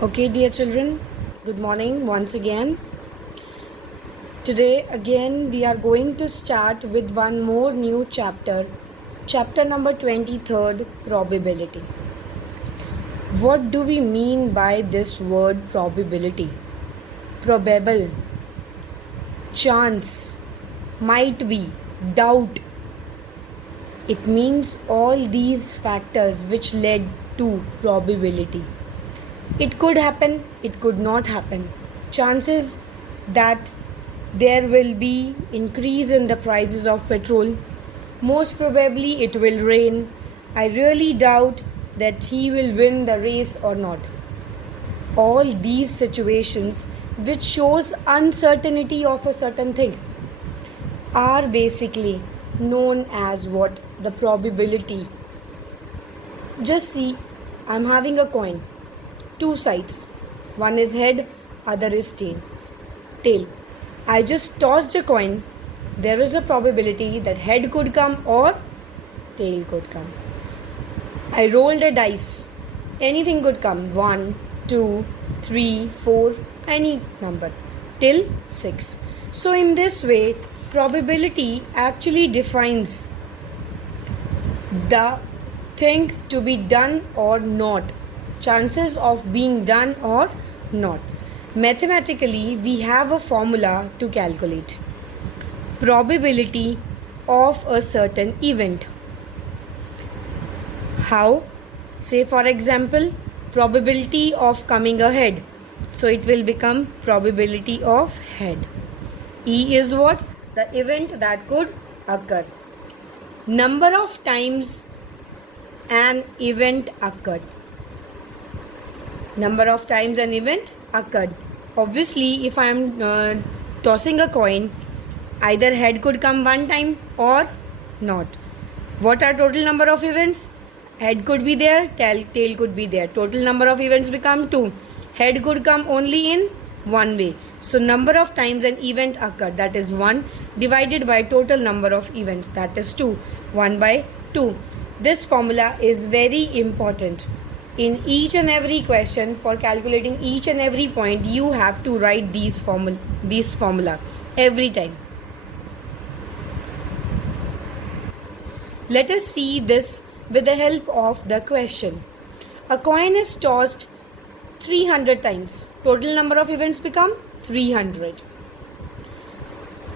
Okay, dear children, good morning once again. Today, again, we are going to start with one more new chapter, chapter number 23rd, probability. What do we mean by this word probability? Probable, chance, might be, doubt. It means all these factors which led to probability. It could happen, it could not happen. Chances that there will be increase in the prices of petrol. Most probably it will rain. I really doubt that he will win the race or not. All these situations which shows uncertainty of a certain thing are basically known as what? The probability. Just see, I'm having a coin. Two sides. One is head, other is tail. I just tossed a coin. There is a probability that head could come or tail could come. I rolled a dice. Anything could come. 1, 2, 3, 4, any number till 6. So in this way, probability actually defines the thing to be done or not. Chances of being done or not. Mathematically, we have a formula to calculate probability of a certain event. How? Say for example, probability of coming ahead. So it will become probability of head. E is what? The event that could occur. Number of times an event occurred. Number of times an event occurred. Obviously, if I am tossing a coin, either head could come one time or not. What are total number of events? Head could be there, tail could be there. Total number of events become 2. Head could come only in one way. So number of times an event occurred, that is 1, divided by total number of events, that is 2. 1 by 2. This formula is very important. In each and every question, for calculating each and every point, you have to write this formula every time. Let us see this with the help of the question. A coin is tossed 300 times. Total number of events become 300.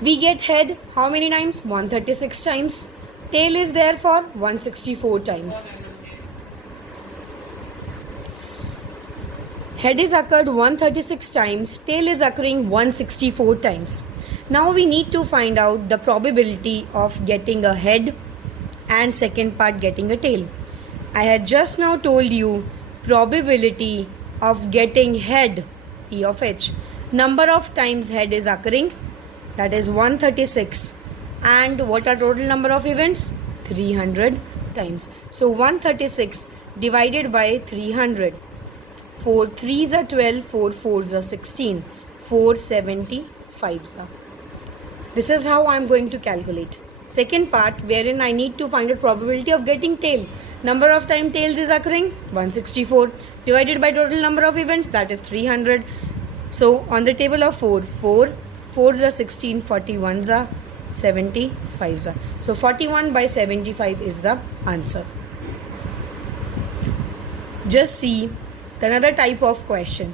We get head how many times? 136 times. Tail is there for 164 times. Head is occurred 136 times, tail is occurring 164 times. Now we need to find out the probability of getting a head and second part getting a tail. I had just now told you probability of getting head, P of H. Number of times head is occurring, that is 136. And what are total number of events? 300 times. So 136 divided by 300. 4 3s are 12, 4 4s are 16, 4 75s are. This is how I am going to calculate. Second part, wherein I need to find a probability of getting tail. Number of time tails is occurring 164 divided by total number of events, that is 300. So on the table of 4 4s are 16, 41s are 75s are. So 41 by 75 is the answer. Just see another type of question.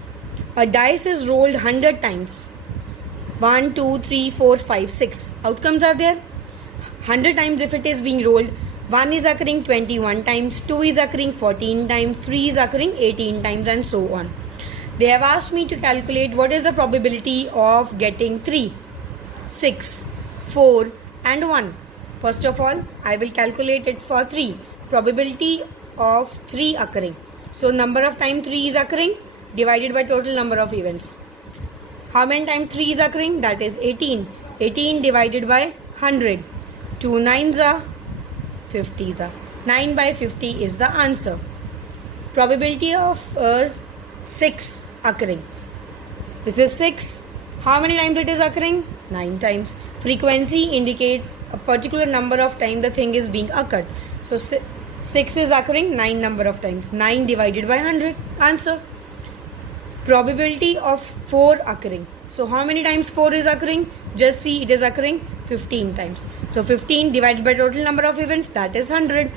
A dice is rolled 100 times. 1, 2, 3, 4, 5, 6. Outcomes are there. 100 times if it is being rolled. 1 is occurring 21 times. 2 is occurring 14 times. 3 is occurring 18 times and so on. They have asked me to calculate what is the probability of getting 3, 6, 4 and 1. First of all, I will calculate it for 3. Probability of 3 occurring. So number of time 3 is occurring divided by total number of events. How many times 3 is occurring? That is 18. 18 divided by 100. 2 9s are 50s are. 9 by 50 is the answer. Probability of 6 occurring. This is 6. How many times it is occurring? 9 times. Frequency indicates a particular number of time the thing is being occurred. So 6 is occurring 9 number of times. 9 divided by 100. Answer. probability of 4 occurring. So how many times 4 is occurring? Just see, it is occurring 15 times. So 15 divided by total number of events, that is 100.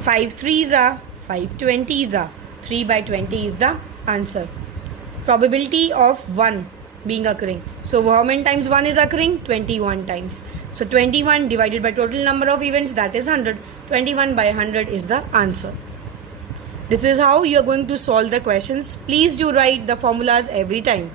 5 3s are, 5 20s are, 3 by 20 is the answer. Probability of 1 being occurring. So how many times 1 is occurring? 21 times. So 21 divided by total number of events, that is 100. 21 by 100 is the answer. This is how you are going to solve the questions. Please do write the formulas every time.